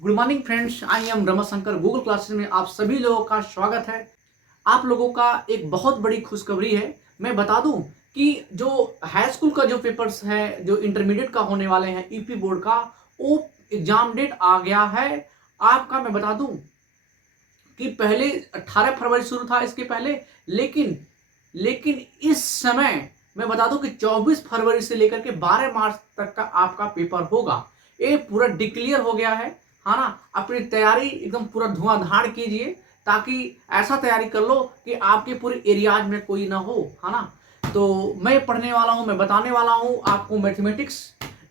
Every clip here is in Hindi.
Good morning friends, I am Ramashankar. Google classes में आप सभी लोगों का स्वागत है। आप लोगों का एक बहुत बड़ी खुशखबरी है। मैं बता दूं कि जो हाई स्कूल का जो पेपर्स है, जो इंटरमीडिएट का होने वाले हैं यूपी बोर्ड का, वो एग्जाम डेट आ गया है आपका। मैं बता दूं कि पहले 18 फरवरी शुरू था इसके पहले, लेकिन लेकिन इस समय मैं बता दूं कि 24 फरवरी से लेकर के 12 मार्च तक का आपका पेपर होगा। ये पूरा डिक्लेयर हो गया है ना। अपनी तैयारी एकदम पूरा धुआंधार कीजिए, ताकि ऐसा तैयारी कर लो कि आपके पूरे एरियाज में कोई ना हो, है ना। तो मैं पढ़ने वाला हूं, मैं बताने वाला हूं आपको मैथमेटिक्स।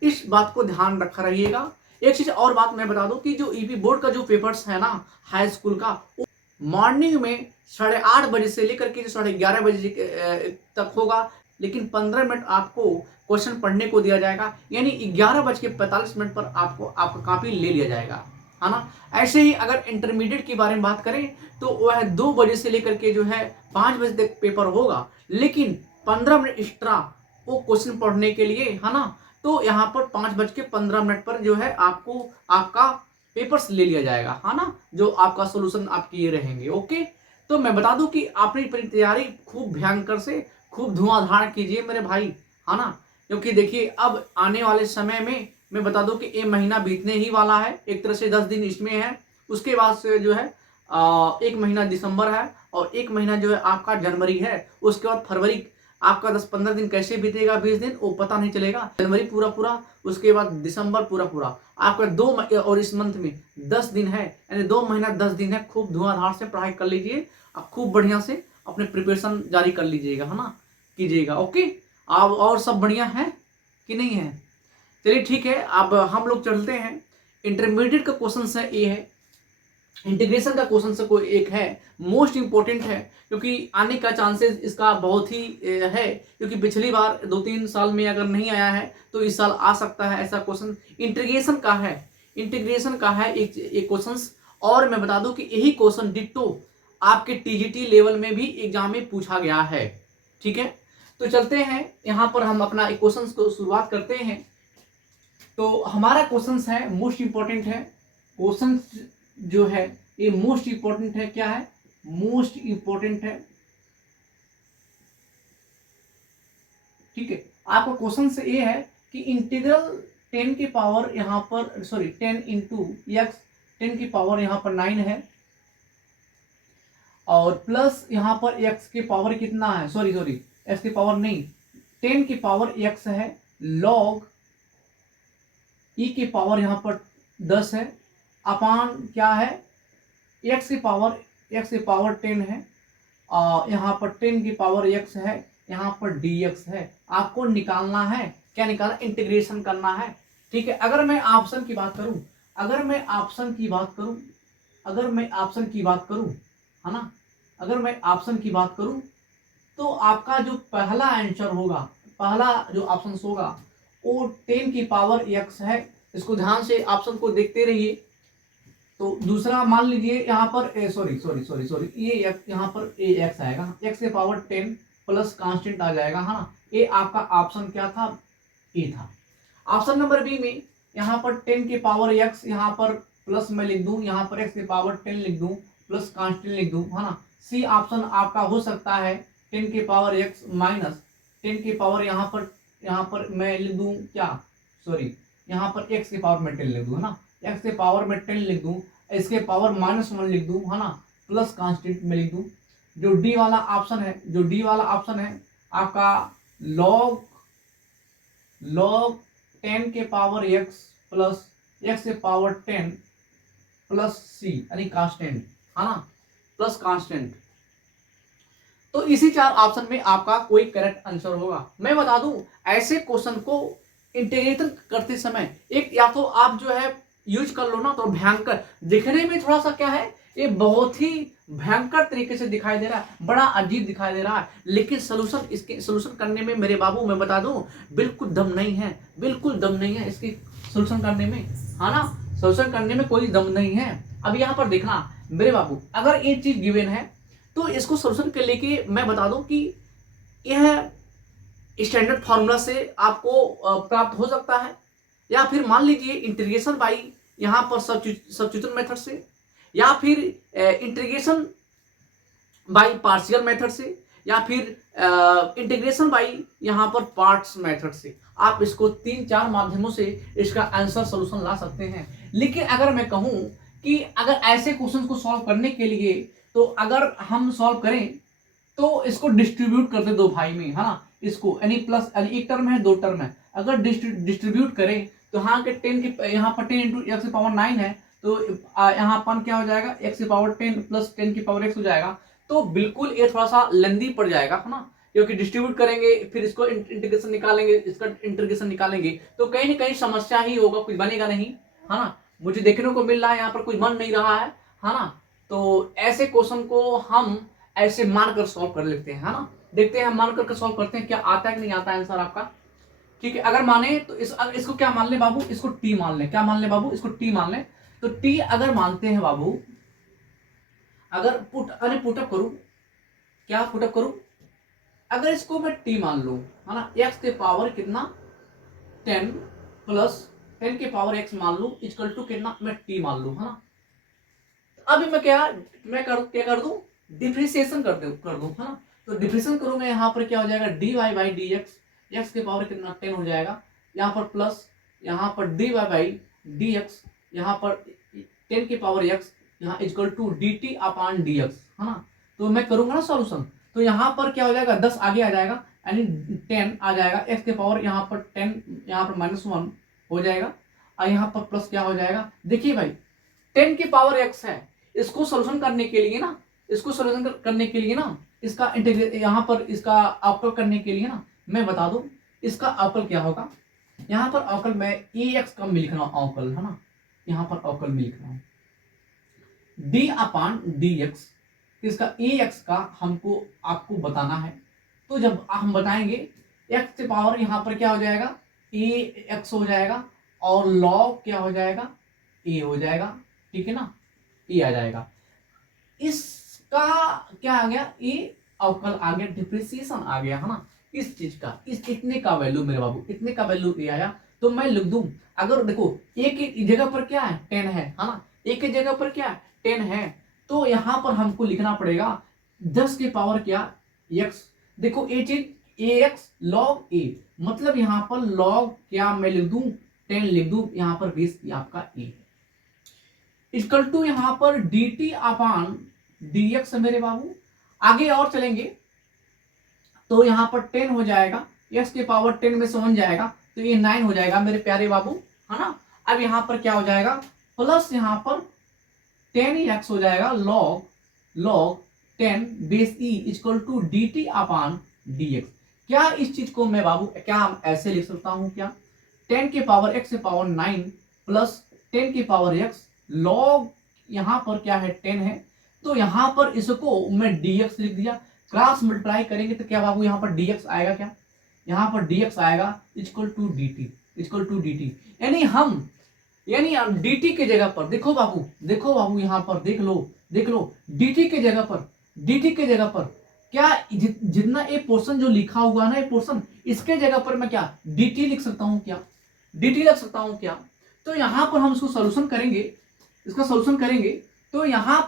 इस बात को ध्यान रखा रहिएगा। एक चीज और बात मैं बता दूं कि जो ईपी बोर्ड का जो पेपर्स है ना हाई स्कूल का, मॉर्निंग में 8:30 बजे से लेकर के 11:30 बजे तक होगा। लेकिन 15 मिनट आपको क्वेश्चन पढ़ने को दिया जाएगा, यानी 11:45 पर आपको आपका कॉपी ले लिया जाएगा, है ना। ऐसे ही अगर इंटरमीडिएट के बारे में बात करें तो वह 2 बजे से लेकर के जो है 5 बजे तक पेपर होगा, लेकिन 15 मिनट एक्स्ट्रा वो क्वेश्चन पढ़ने के लिए, है ना। तो यहाँ पर 5:15 पर जो है आपको आपका पेपर्स ले लिया जाएगा, है ना। जो आपका सोल्यूशन आप किए रहेंगे। ओके, तो मैं बता दूं कि आपने अपनी तैयारी खूब भयंकर से खूब धुआंधार कीजिए मेरे भाई, है ना। क्योंकि देखिए अब आने वाले समय में मैं बता दूं कि ये महीना बीतने ही वाला है। एक तरह से 10 दिन इसमें है, उसके बाद से जो है एक महीना दिसंबर है, और एक महीना जो है आपका जनवरी है। उसके बाद फरवरी आपका 10-15 दिन कैसे बीतेगा, 20 दिन वो पता नहीं चलेगा। जनवरी पूरा पूरा, उसके बाद दिसंबर पूरा पूरा, आपका और इस मंथ में 10 दिन है, यानी 2 महीना 10 दिन है। खूब धुआंधार से पढ़ाई कर लीजिए, आप खूब बढ़िया से अपने प्रिपरेशन जारी कर लीजिएगा, है ना, कीजिएगा। ओके, आप और सब बढ़िया है कि नहीं है? चलिए ठीक है, अब हम लोग चलते हैं। इंटरमीडिएट का क्वेश्चन है, ये है इंटीग्रेशन का क्वेश्चन से कोई एक है, मोस्ट इंपॉर्टेंट है, क्योंकि आने का चांसेस इसका बहुत ही है। क्योंकि पिछली बार 2-3 साल में अगर नहीं आया है तो इस साल आ सकता है ऐसा क्वेश्चन। इंटीग्रेशन का है, इंटीग्रेशन का है एक क्वेश्चन। और मैं बता दूं कि यही क्वेश्चन डिट्टो आपके टीजीटी लेवल में भी एग्जाम में पूछा गया है। ठीक है, तो चलते हैं यहां पर हम अपना एक क्वेश्चन को शुरुआत करते हैं। तो हमारा क्वेश्चन है, मोस्ट इंपॉर्टेंट है क्वेश्चन जो है, ये मोस्ट इंपॉर्टेंट है। क्या है? मोस्ट इंपॉर्टेंट है। ठीक है, आपका क्वेश्चन से ये है कि इंटीग्रल 10 की पावर यहां पर, सॉरी 10 इंटू एक्स, 10 की पावर यहां पर 9 है, और प्लस यहां पर एक्स की पावर कितना है, सॉरी एक्स की पावर नहीं, 10 की पावर एक्स है, लॉग ई की पावर यहां पर 10 है, अपान क्या है, एक्स की पावर 10 है, यहाँ पर 10 की पावर एक्स है, यहाँ पर dx है। आपको निकालना है, क्या निकालना, इंटीग्रेशन करना है। ठीक है, अगर मैं ऑप्शन की बात करूं, अगर मैं ऑप्शन की बात करूं, अगर मैं ऑप्शन की बात करूं, है ना, अगर मैं ऑप्शन की बात करूं, तो आपका जो पहला आंसर होगा, पहला जो ऑप्शन होगा वो 10 की पावर x है। इसको ध्यान से ऑप्शन को देखते रहिए। तो दूसरा मान लीजिए यहाँ पर सॉरी ये यहाँ पर ए एक्स आएगा, एक्स के पावर 10 प्लस कांस्टेंट आ जाएगा, है ना। ये आपका ऑप्शन क्या था, ए था। ऑप्शन नंबर बी में यहाँ पर 10 के पावर एक्स, यहाँ पर प्लस में लिख दूं, यहाँ पर एक्स के पावर 10 लिख दूं, प्लस कांस्टेंट लिख दूं, है ना। सी ऑप्शन आपका हो सकता है 10 के पावर एक्स माइनस 10 के पावर यहाँ पर मैं लिख दूं क्या, सॉरी यहाँ पर एक्स के पावर में 10 लिख दूं, है ना, एक्स के पावर में 10 लिख दूं, इसके पावर -1 लिख दूं, है ना, प्लस कांस्टेंट में लिख दूं। जो डी वाला ऑप्शन है, जो डी वाला ऑप्शन है आपका लॉग 10 के पावर x प्लस x के पावर 10 प्लस सी, यानी कांस्टेंट, है ना, प्लस कांस्टेंट। तो इसी 4 ऑप्शन में आपका कोई करेक्ट आंसर होगा। मैं बता दूं, ऐसे क्वेश्चन को इंटीग्रेशन करते समय एक या तो आप जो है यूज कर लो ना, तो भयंकर दिखने में थोड़ा सा क्या है, ये बहुत ही भयंकर तरीके से दिखाई दे रहा है, बड़ा अजीब दिखाई दे रहा है, लेकिन सोल्यूशन, इसके सोल्यूशन करने में मेरे बाबू मैं बता दूं बिल्कुल दम नहीं है, बिल्कुल दम नहीं है इसकी सोल्यूशन करने में, है ना। सोल्यूशन करने में कोई दम नहीं है। अब यहाँ पर देखना मेरे बाबू, अगर ये चीज गिवन है तो इसको सोल्यूशन के लेके मैं बता दूं कि यह स्टैंडर्ड फार्मूला से आपको प्राप्त हो सकता है, या फिर मान लीजिए इंटीग्रेशन बाई यहाँ पर सब्स्टिट्यूशन मेथड से, या फिर इंटीग्रेशन बाय पार्शियल मेथड से, या फिर इंटीग्रेशन बाय यहाँ पर पार्ट्स मेथड से। आप इसको 3-4 माध्यमों से इसका आंसर सॉल्यूशन ला सकते हैं। लेकिन अगर मैं कहूँ कि अगर ऐसे क्वेश्चन को सॉल्व करने के लिए, तो अगर हम सॉल्व करें तो इसको डिस्ट्रीब्यूट कर दे दो भाई में, है ना, इसको यानी प्लस, यानी एक टर्म है, दो टर्म है, अगर डिस्ट्रीब्यूट करें तो यहाँ के 10 के, यहाँ पर 10 इंटू एक्स की पावर 9 है, तो यहाँ पर क्या हो जाएगा, एक्स की पावर 10 प्लस 10 की पावर एक्स हो जाएगा। तो बिल्कुल ये थोड़ा सा लेंदी पड़ जाएगा, है ना, क्योंकि डिस्ट्रीब्यूट करेंगे फिर इसको इंटीग्रेशन निकालेंगे, इसका इंटीग्रेशन निकालेंगे तो कहीं ना कहीं समस्या ही होगा, कुछ बनेगा नहीं, है ना। मुझे देखने को मिल रहा है यहाँ पर कुछ बन नहीं रहा है ना। तो ऐसे क्वेश्चन को हम ऐसे मानकर सॉल्व कर लेते हैं, है ना। देखते हैं मान करके सॉल्व करते हैं क्या आता है कि नहीं आता है आंसर आपका। ठीक है, अगर माने तो इसको क्या मान ले बाबू, इसको टी मान ले। क्या मान ले बाबू, इसको टी मान ले। तो टी अगर मानते हैं बाबू, अगर पुटअप करूं, क्या पुटअप करूं, अगर इसको मैं टी मान लूं, है ना, एक्स के पावर कितना 10 प्लस 10 के पावर एक्स मान लूं इक्वल टू कितना, मैं टी मान लूं, है ना। अभी मैं कर दूं, डिफरेंशिएशन कर दूं, है ना। तो डिफरेंशिएशन करूंगा, यहाँ पर क्या हो जाएगा, d y by d x, x के पावर कितना 10 हो जाएगा, यहाँ पर प्लस, यहाँ पर d y by d x, यहाँ पर 10 की पावर एक्स, यहाँ equal to d t upon d x, है ना। तो मैं करूंगा ना सॉल्यूशन, तो यहाँ पर क्या हो जाएगा, 10 आगे आ जाएगा, यानी 10 आ जाएगा, एक्स के पावर यहाँ पर 10, यहाँ पर -1 हो जाएगा, और यहाँ पर प्लस क्या हो जाएगा, देखिए भाई 10 की पावर एक्स है, इसको सॉल्यूशन करने के लिए ना, इसको सॉल्यूशन करने के लिए ना, इसका इंटीग्रेट यहाँ पर इसका अवकल करने के लिए ना, मैं बता दूं इसका अवकल क्या होगा। यहाँ पर अवकल मैं ए एक्स का मिल लिख रहा हूँ, अवकल, है ना, यहाँ पर अवकल मिल लिख रहा हूँ डी अपॉन डी एक्स। इसका ए एक्स का हमको आपको बताना है, तो जब हम बताएंगे एक्स के पावर यहाँ पर क्या हो जाएगा, ए एक्स हो जाएगा, और लॉग क्या हो जाएगा, ए हो जाएगा, ठीक है ना, ए आ जाएगा। इसका क्या आ गया, ए अवकल आ गया, डिप्रिसिएशन आ गया, है ना, इस चीज का, इस इतने का वैल्यू मेरे बाबू, इतने का वैल्यू ए आया। तो मैं लिख दूं, अगर देखो ए की जगह पर क्या है 10 है ना, ए की जगह पर क्या 10 है, तो यहां पर हमको लिखना पड़ेगा 10 की पावर क्या एक्स। देखो ए चीज ए एक्स लॉग ए, मतलब यहां पर लॉग क्या मैं लिख दूं 10 लिख दूं, यहां पर बेस आपका ए इक्वल टू यहां पर D t upon d x मेरे बाबू। आगे और चलेंगे तो यहां पर 10 हो जाएगा, एक्स के पावर 10 में से 1 जाएगा, तो ये 9 हो जाएगा मेरे प्यारे बाबू, है ना। अब यहां पर क्या हो जाएगा, प्लस यहां पर 10 एक्स हो जाएगा, log 10 base e equal to d t upon d x. क्या इस चीज को मैं बाबू क्या ऐसे लिख सकता हूं, क्या 10 के पावर एक्स से पावर 9 प्लस 10 की पावर एक्स, लॉग यहां पर क्या है 10 है, तो यहां पर इसको मैं dx लिख दिया। क्रॉस मल्टीप्लाई करेंगे तो क्या बाबू यहाँ पर dx आएगा, क्या यहाँ पर dx आएगा इक्वल टू dt, यानी dt के जगह पर देखो बाबू यहाँ पर देख लो dt के जगह पर क्या जितना ये पोर्शन जो लिखा हुआ ना, ये पोर्शन इसके जगह पर मैं क्या dt लिख सकता हूँ, क्या तो यहां पर हम इसको सॉल्यूशन करेंगे, इसका सॉल्यूशन करेंगे, तो यहां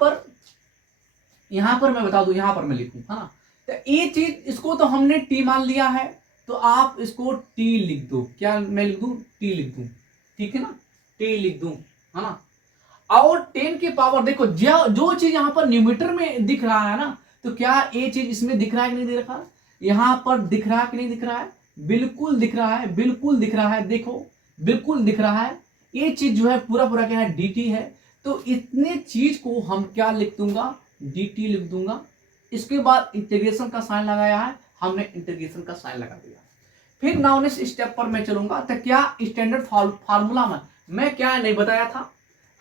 पर मैं बता दूं, यहां पर मैं लिखूं, है ना। तो ये चीज इसको तो हमने टी मान लिया है, तो आप इसको टी लिख दो, क्या मैं लिख दूं, टी लिख दूं, ठीक है ना, टी लिख दूं, है ना। और 10 की पावर देखो, जो चीज यहां पर न्यूमरेटर में दिख रहा है ना, तो क्या ये चीज इसमें दिख रहा है कि नहीं दिख रहा, यहां पर दिख रहा है कि नहीं दिख रहा है, बिल्कुल दिख रहा है, देखो बिल्कुल दिख रहा है। ये चीज जो है पूरा क्या है dt है, तो इतने चीज को हम क्या लिख दूंगा, dt लिख दूंगा। इसके बाद इंटीग्रेशन का साइन लगाया है हमने, इंटीग्रेशन का साइन लगा दिया। फिर नाउ नेक्स्ट स्टेप पर मैं चलूंगा, तो क्या स्टैंडर्ड फार्मूला में मैं क्या नहीं बताया था,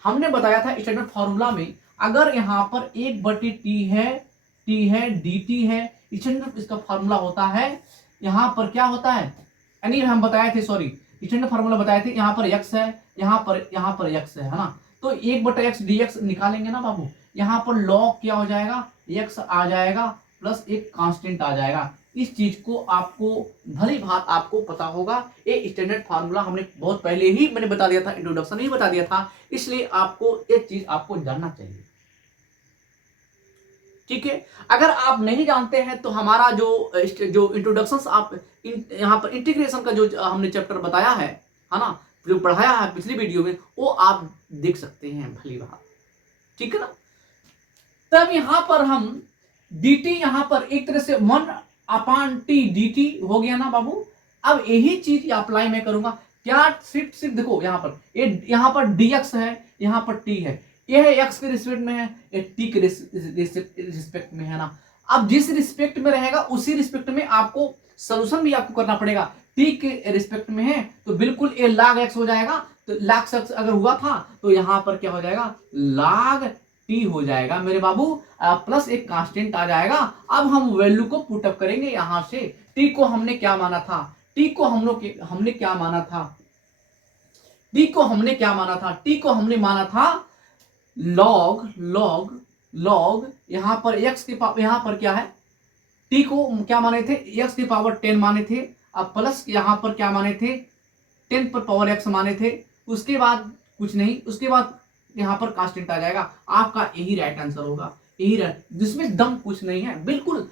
हमने बताया था स्टैंडर्ड फार्मूला में अगर यहाँ पर 1/t है dt है, स्टैंडर्ड इसका फार्मूला होता है, यहाँ पर क्या होता है, यानी हम बताए थे, सॉरी स्टैंडर्ड फार्मूला बताए थे, यहाँ पर x है, यहाँ पर x है ना, तो 1/x dx निकालेंगे ना बाबू, यहाँ पर log क्या हो जाएगा, x आ जाएगा प्लस एक कांस्टेंट आ जाएगा, इस चीज को आपको भली भांति आपको पता होगा। ये स्टैंडर्ड फार्मूला हमने बहुत पहले ही मैंने बता दिया था, इंट्रोडक्शन में ही बता दिया था, इसलिए आपको ये चीज आपको जानना चाहिए। ठीक है, अगर आप नहीं जानते हैं तो हमारा जो इंट्रोडक्शन आप यहाँ पर इंटीग्रेशन का जो हमने चैप्टर बताया है ना, जो पढ़ाया है पिछली वीडियो में, वो आप देख सकते हैं भली बात। ठीक है ना। तब यहां पर हम dt यहां पर एक तरह से 1/t dt हो गया ना बाबू। अब यही चीज अप्लाई मैं करूंगा, क्या सिर्फ देखो यहां पर dx है, यहां पर t है, यह x के रिस्पेक्ट में है, ये t के रिस्पेक्ट में है ना। अब जिस रिस्पेक्ट में रहेगा उसी रिस्पेक्ट में आपको सोल्यूशन भी आपको करना पड़ेगा। t के रिस्पेक्ट में है तो बिल्कुल ये log x हो जाएगा, तो log x अगर हुआ था तो यहां पर क्या हो जाएगा, log t हो जाएगा मेरे बाबू, प्लस एक कांस्टेंट आ जाएगा। अब हम वैल्यू को पुट अप करेंगे यहां से। t को हमने क्या माना था, t को हमने क्या माना था, t को हमने क्या माना था, t को हमने माना था log यहां पर x के यहां पर क्या है, t को क्या माने थे, x की पावर 10 माने थे। अब प्लस यहां पर क्या माने थे, 10 पर पावर x माने थे। उसके बाद कुछ नहीं, उसके बाद यहां पर कांस्टेंट आ जाएगा। आपका यही राइट आंसर होगा, यही राइट, जिसमें दम कुछ नहीं है बिल्कुल।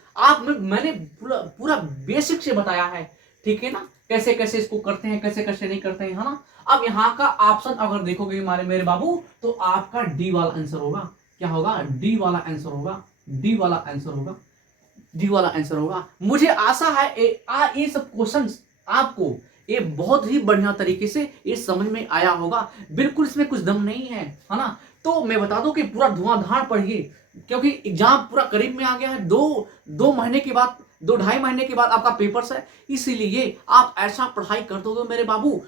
मैंने पूरा बेसिक से बताया है। ठीक है ना, कैसे कैसे इसको करते हैं, कैसे कैसे नहीं करते हैं, है ना। अब यहाँ का ऑप्शन अगर देखोगे मेरे बाबू, तो आपका डी वाला आंसर होगा। क्या होगा, डी वाला आंसर होगा, डी वाला आंसर होगा, डी वाला आंसर होगा। मुझे आशा है ये सब क्वेश्चंस आपको ये बहुत ही बढ़िया तरीके से ये समझ में आया होगा। बिल्कुल इसमें कुछ दम नहीं है ना। तो मैं बता दूं कि पूरा धुआंधार पढ़िए, क्योंकि एग्जाम पूरा करीब में आ गया है। दो महीने के बाद, 2-2.5 महीने के बाद आपका पेपर्स है। इसीलिए आप ऐसा पढ़ाई कर दोगे मेरे बाबू,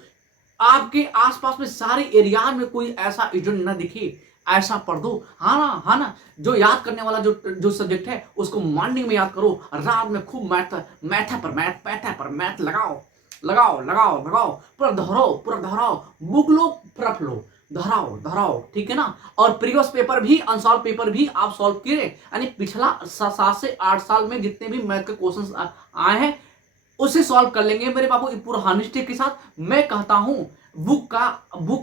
आपके आसपास में सारे एरिया में कोई ऐसा स्टूडेंट ना दिखे, ऐसा पढ़ दो। हाँ ना, जो याद करने वाला जो सब्जेक्ट है उसको मॉर्निंग में याद करो, रात में खूब मैथ लगाओ, पूरा दोहराओ, बुक लो, प्रप लो, दोहराओ। ठीक है ना। और प्रीवियस पेपर भी, अनसॉल्व पेपर भी आप सॉल्व किए, यानी पिछला 7 से 8 साल में जितने भी मैथ के क्वेश्चंस आए हैं उसे सॉल्व कर लेंगे मेरे बाबू पूरा हॉनेस्टी के साथ। मैं कहता हूं बुक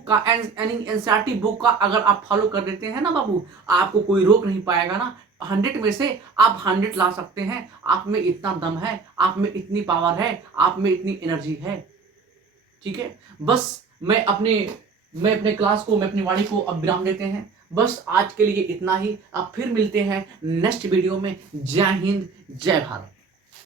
का एनसीईआरटी बुक का अगर आप फॉलो कर देते हैं ना बाबू, आपको कोई रोक नहीं पाएगा ना। 100 में से आप 100 ला सकते हैं। आप में इतना दम है, आप में इतनी पावर है, आप में इतनी एनर्जी है। ठीक है, बस मैं अपने क्लास को, मैं अपनी वाणी को अब विराम देते हैं। बस आज के लिए इतना ही। अब फिर मिलते हैं नेक्स्ट वीडियो में। जय हिंद, जय भारत।